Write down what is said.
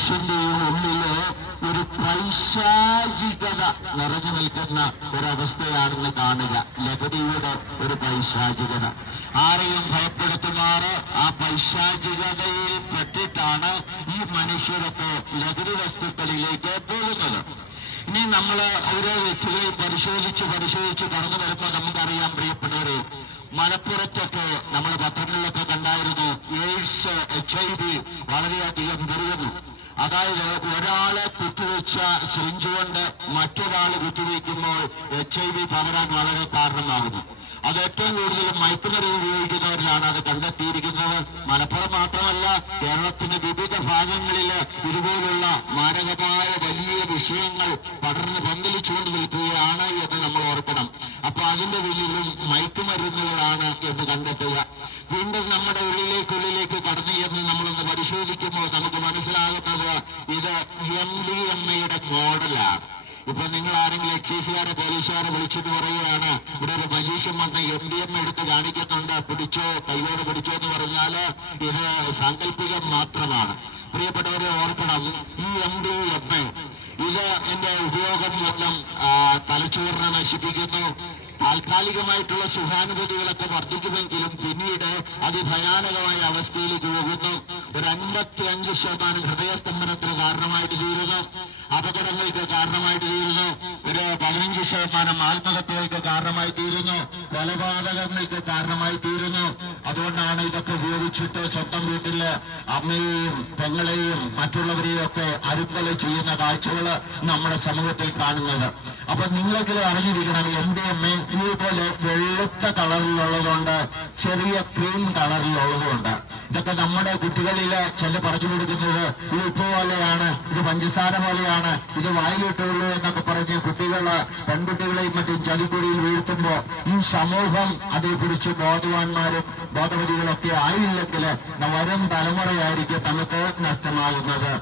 മനുഷ്യന്റെ ഉള്ളില് ഒരു പൈശാചികത നിറഞ്ഞു നിൽക്കുന്ന ഒരവസ്ഥയാണെന്ന് കാണുക. ലഹരിയുടെ ഒരു പൈശാചികത ആരെയും ഭയപ്പെടുത്തുമാറ് ആ പൈശാചികതയിൽ പെട്ടിട്ടാണ് ഈ മനുഷ്യരൊക്കെ ലഹരി വസ്തുക്കളിലേക്ക് പോകുന്നത്. ഇനി നമ്മൾ ഓരോ വ്യക്തികളെ പരിശോധിച്ച് കടന്നു വരുമ്പോൾ നമുക്കറിയാം പ്രിയപ്പെട്ടവരെ, മലപ്പുറത്തൊക്കെ നമ്മൾ പത്രങ്ങളിലൊക്കെ കണ്ടായിരുന്നു എയ്ഡ്സ്, HIV വളരെയധികം പെരുകുന്നു. അതായത് ഒരാളെ കുത്തിവെച്ച സിറിഞ്ച് കൊണ്ട് മറ്റൊരാൾ കുത്തിവെക്കുമ്പോൾ HIV പകരാൻ വളരെ കാരണമാകുന്നു. അത് ഏറ്റവും കൂടുതൽ മയക്കുമരുന്ന് ഉപയോഗിക്കുന്നവരിലാണ് അത് കണ്ടെത്തിയിരിക്കുന്നത്. മലപ്പുറം മാത്രമല്ല, കേരളത്തിന്റെ വിവിധ ഭാഗങ്ങളിൽ ഇതുപോലുള്ള മാരകമായ വലിയ വിഷയങ്ങൾ പടർന്ന് പന്തലിച്ചുകൊണ്ട് നിൽക്കുകയാണ് എന്ന് നമ്മൾ ഓർക്കണം. അപ്പൊ അതിന്റെ പിന്നിലും മയക്കുമരുന്നുകളാണ് എന്ന് കണ്ടെത്തുക. വീണ്ടും നമ്മുടെ ഉള്ളിലേക്ക് കടന്നു ചെന്ന് നമ്മളൊന്ന് പരിശോധിക്കുമ്പോൾ നമുക്ക് മനസ്സിലാകുന്നത് ഇത് MDMA മോഡലാണ്. ഇപ്പൊ നിങ്ങൾ ആരെങ്കിലും എക്സൈസുകാരെ പോലീസുകാരെ വിളിച്ചിട്ട് പറയുകയാണ് ഇവിടെ ഒരു മജീഷ്യൻ വന്ന് MDMA എടുത്ത് കാണിക്കുന്നുണ്ട്, പിടിച്ചോ, കൈയോട് പിടിച്ചോ എന്ന് പറഞ്ഞാല് ഇത് സാങ്കല്പികം മാത്രമാണ്. പ്രിയപ്പെട്ടവരെ ഓർക്കണം, ഈ MDMA ഇത് എന്റെ ഉപയോഗം മൂലം തലച്ചോറിനെ നശിപ്പിക്കുന്നു. താൽക്കാലികമായിട്ടുള്ള സുഖാനുഭൂതികളൊക്കെ വർദ്ധിക്കുമെങ്കിലും പിന്നീട് അതിഭയാനകമായ അവസ്ഥയിലേക്ക് പോകുന്നു. ഒരു 55% ഹൃദയസ്തംഭനത്തിന് കാരണമായിട്ട് തീരുന്നു, അപകടങ്ങൾക്ക് കാരണമായിട്ട് തീരുന്നു, ഒരു 15% ആത്മഹത്യകൾക്ക് കാരണമായി തീരുന്നു, കൊലപാതകങ്ങൾക്ക് കാരണമായി തീരുന്നു. അതുകൊണ്ടാണ് ഇതൊക്കെ ഉപയോഗിച്ചിട്ട് സ്വന്തം വീട്ടില് അമ്മയെയും പെങ്ങളെയും മറ്റുള്ളവരെയും ഒക്കെ അരുങ്കല ചെയ്യുന്ന കാഴ്ചകൾ നമ്മുടെ സമൂഹത്തിൽ കാണുന്നത്. അപ്പൊ നിങ്ങളെങ്കിലും അറിഞ്ഞിരിക്കണം, MDMA ഇതുപോലെ വെളുത്ത കളറിലുള്ളതുകൊണ്ട്, ചെറിയ ക്രീം കളറിലുള്ളതുകൊണ്ട്. ഇതൊക്കെ നമ്മുടെ കുട്ടികളിൽ ചില പറഞ്ഞു കൊടുക്കുന്നത് ഇത് ഉപ്പ് പോലെയാണ്, ഇത് പഞ്ചസാര പോലെയാണ്, ഇത് വായിലിട്ടുള്ളൂ എന്നൊക്കെ പറഞ്ഞ് പെൺകുട്ടികളെയും മറ്റും ചതിക്കുടിയിൽ വീഴ്ത്തുമ്പോ ഈ സമൂഹം അതേക്കുറിച്ച് ബോധവാന്മാരും ബോധവതികളൊക്കെ ആയില്ലെങ്കിൽ വരും തലമുറയായിരിക്കും നമുക്ക് നഷ്ടമാകുന്നത്.